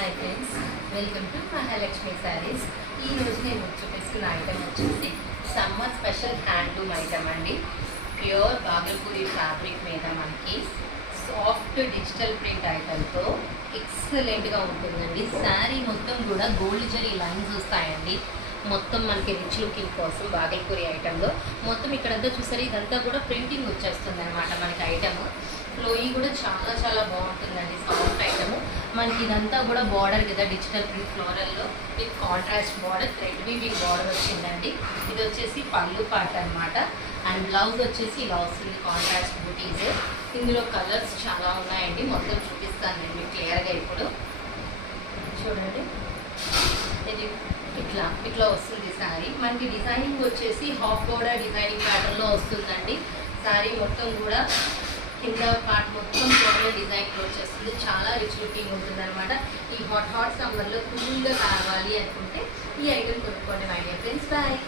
Hi friends, welcome to Mahalakshmi saris. ఈరోజు నేను చూపిస్తున్న ఐటమ్ వచ్చేసి సమ్మర్ స్పెషల్ హ్యాండ్లూమ్ ఐటమ్ అండి. ప్యూర్ బాగల్పూరి ఫ్యాబ్రిక్ మీద మనకి సాఫ్ట్ డిజిటల్ ప్రింట్ ఐటమ్తో ఎక్సలెంట్గా ఉంటుందండి. శారీ మొత్తం కూడా గోల్డ్ జరీ లైన్స్ వస్తాయండి. మొత్తం మనకి రిచ్ లుకింగ్ కోసం బాగల్పూరి ఐటెంలో మొత్తం ఇక్కడంతా చూసారు, ఇదంతా కూడా ప్రింటింగ్ వచ్చేస్తుంది అనమాట. మనకి ఐటమ్ ఫ్లోయి కూడా చాలా చాలా బాగుంటుందండి. సాఫ్ట్ ఐటమ్ మనకి ఇదంతా కూడా బార్డర్ కదా, డిజిటల్ ప్రింట్ ఫ్లోరల్లో with contrast border, thread weaving border వచ్చిందండి. ఇది వచ్చేసి పళ్ళు పార్ట్ అనమాట. అండ్ బ్లౌజ్ వచ్చేసి ఇలా వస్తుంది, కాంట్రాస్ట్ బూటీస్. ఇందులో కలర్స్ చాలా ఉన్నాయండి, మొత్తం చూపిస్తాను నేను మీకు క్లియర్గా. ఇప్పుడు చూడండి, ఇది ఇట్లా వస్తుంది శారీ. మనకి డిజైనింగ్ వచ్చేసి హాఫ్ బోర్డర్ డిజైనింగ్ ప్యాటర్న్లో వస్తుందండి. శారీ మొత్తం కూడా కింద పార్ట్ మొత్తం ఫ్లోరల్ డిజైన్లో వచ్చేస్తుంది. చాలా రిచ్ లుకింగ్ ఉంటుంది అనమాట. ఈ హాట్ సమ్మర్లో కూల్గా కావాలి అనుకుంటే ఈ ఐటమ్ కొనుక్కోండి మై డియర్ ఫ్రెండ్స్. బాయ్.